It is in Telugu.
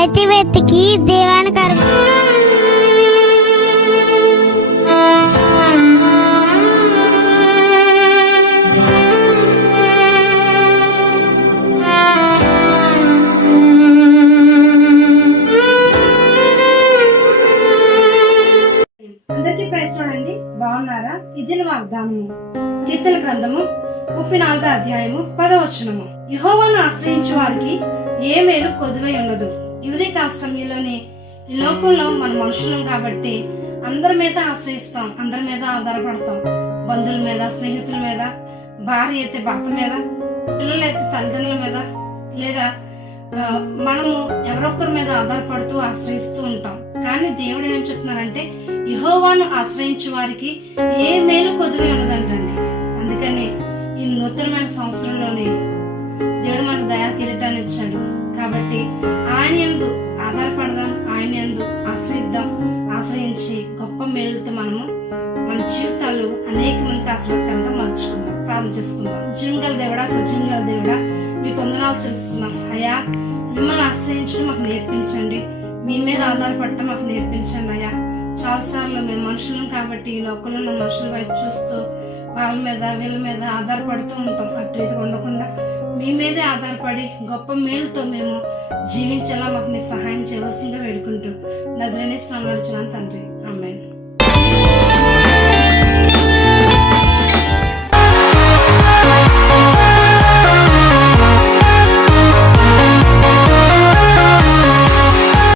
ప్రతి వ్యక్తికి దేవానికి అందరికీ ప్రైజ్ చూడండి. బాగున్నారా? ఇది వాగ్దానము. కీర్తన గ్రంథము 34వ అధ్యాయము 10వ వచనము. యెహోవాను ఆశ్రయించు వారికి ఏ మేలు కొదువై ఉండదు. ఈ ఉదయకాల సమయంలోనే ఈ లోకంలో మన మనుషులం కాబట్టి అందరి మీద ఆశ్రయిస్తాం, అందరి మీద ఆధారపడతాం. బంధువుల మీద, స్నేహితుల మీద, భార్య అయితే భర్త మీద, పిల్లలైతే తల్లిదండ్రుల మీద, లేదా మనము ఎవరొక్కరి మీద ఆధారపడుతూ ఆశ్రయిస్తూ ఉంటాం. కానీ దేవుడు ఏమని చెప్తున్నారంటే యెహోవాను ఆశ్రయించే వారికి ఏ మేలు కొదువై ఉండదంటండి. అందుకని ఈ నూతనమైన సంవత్సరంలోనే దేవుడు మనకు దయా కిరీటాన్ని ఇచ్చాడు. కాబట్టి ఆయన యందు ఆధారపడదాం, ఆయన యందు ఆశ్రయిద్దాం. ఆశ్రయించి గొప్ప మేలుతో మనము మన జీవితాలు అనేక మందికి ఆశీర్వాదకరంగా మలుచుకుందాం. ప్రార్థన చేసుకుందాం. జీవంగల దేవుడా, సజీవంగల దేవుడా, మీకు వందనాలు చెల్లిస్తున్నాం. అయ్యా, మిమ్మల్ని ఆశ్రయించడం మాకు నేర్పించండి. మీ మీద ఆధారపడటం మాకు నేర్పించండి. అయ్యా, చాలాసార్లు మేము మనుషులం కాబట్టి ఈ లోకంలో ఉన్న మనుషుల వైపు చూస్తూ వాళ్ళ మీద వీళ్ళ మీద ఆధారపడుతూ ఉంటాం. అటు ఇది ఉండకుండా మీ మీదే ఆధారపడి గొప్ప మేలుతో మేము జీవించేలా మాకు మీ సహాయం చేయవలసిందిగా వేడుకుంటూ నజరేయుని నామమున అడుగుచున్నాను తండ్రి. ఆమేన్.